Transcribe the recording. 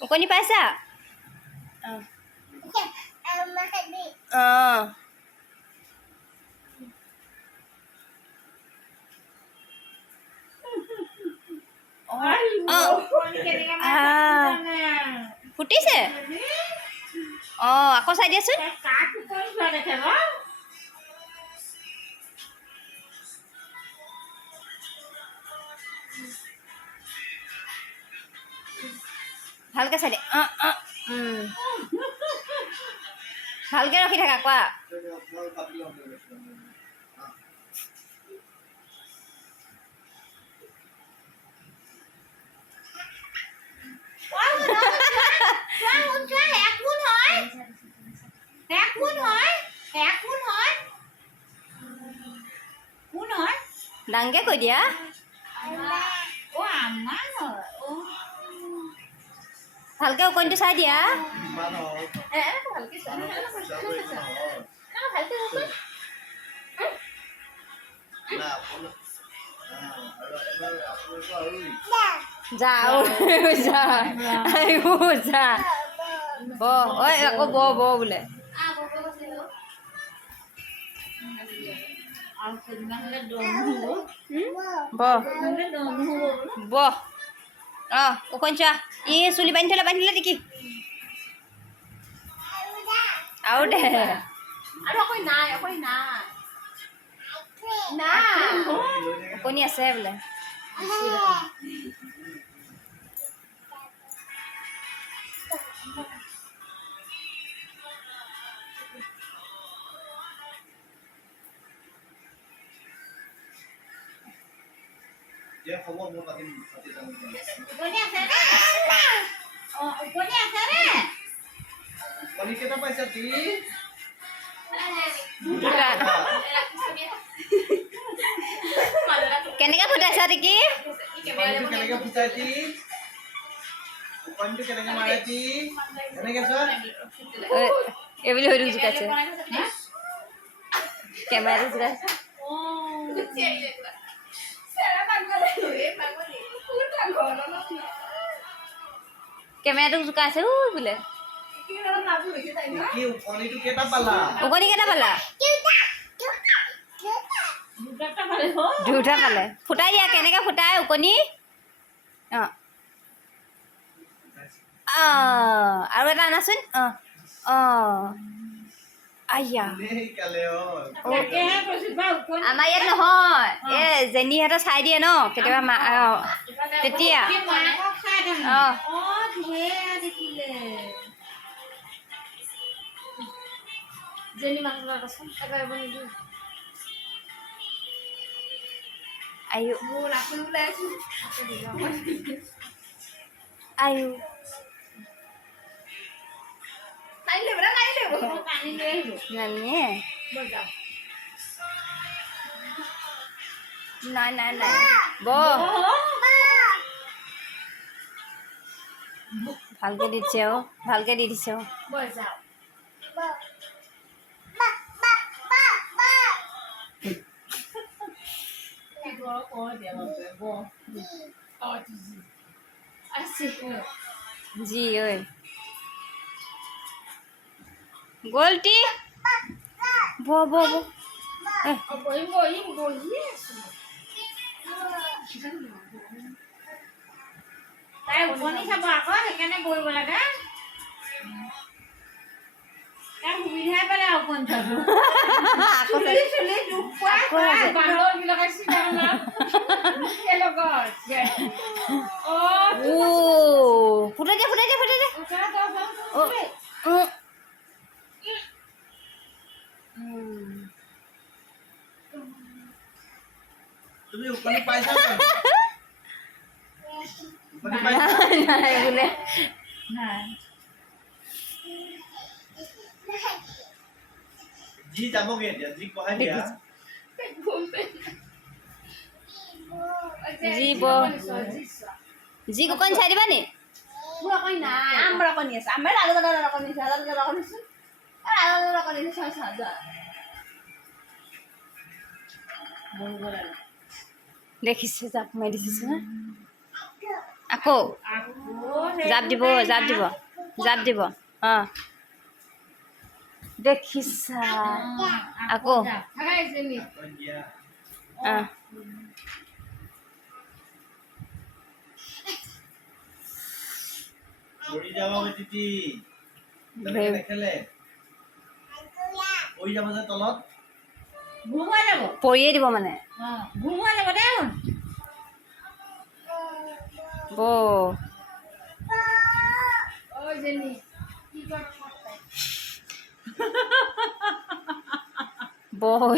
উকনি পাইছা? ফুটিছে? আকৌ চাই দিয়াচোন। ভালকে চাই দিয়া। ভালকে ৰখি থাকা। কোৱা। ডাঙকে কৈ দিয়া। ভালকে উকনিটো চাই দিয়া। যা যা যা ব ঐ আকৌ ব বোলে। ব উকনি চোৱা। ই চুলি বান্ধি থলে নেকি? আৰু দে উকনি আছে বোলে। কেনেকে ফুটাইছা টিকি? এইবুলি হৈ জোকাইছে। কেমেৰাটো জোকাইছে। কেমেৰাটোক জোকাইছে বোলে। উকনি কেইটা পালা? দুটা পালে। ফুটাই দিয়া। কেনেকে ফুটাই উকনি? আৰু এটা আনাচোন। আয়া আমাৰ ইয়াত নহয়। জেনিহঁতে চাই দিয়ে ন কেতিয়াবা। তেতিয়া আয়ু আয়ু নানিয়ে নাই ব ভালকে দিছে। ভালকে দি দিছে। জি ঐ গলটি ব তাই উকনি চাব আকৌ সেইকাৰণে কৰিব লাগে। তাই সুবিধাই পালে উকনি চাব। ফুটাই দিয়া। তুমি উকনি পাইছা নাই বোলে। জি যাবগে এতিয়া। জি পঢ়াই দিয়া। জি উকনি চাই দিবা নি? মোৰ অকনি নাই। আমাৰ অকনি আছে। আমাৰ দেখিছে জাপ মাৰি দিছে। আকৌ জাপ দিব অঁ দেখিছা আকৌ অঁ পৰি যাব বেটি নেখেলে পৰি যাব যে তলত পৰিয়ে দিব মানে বৌ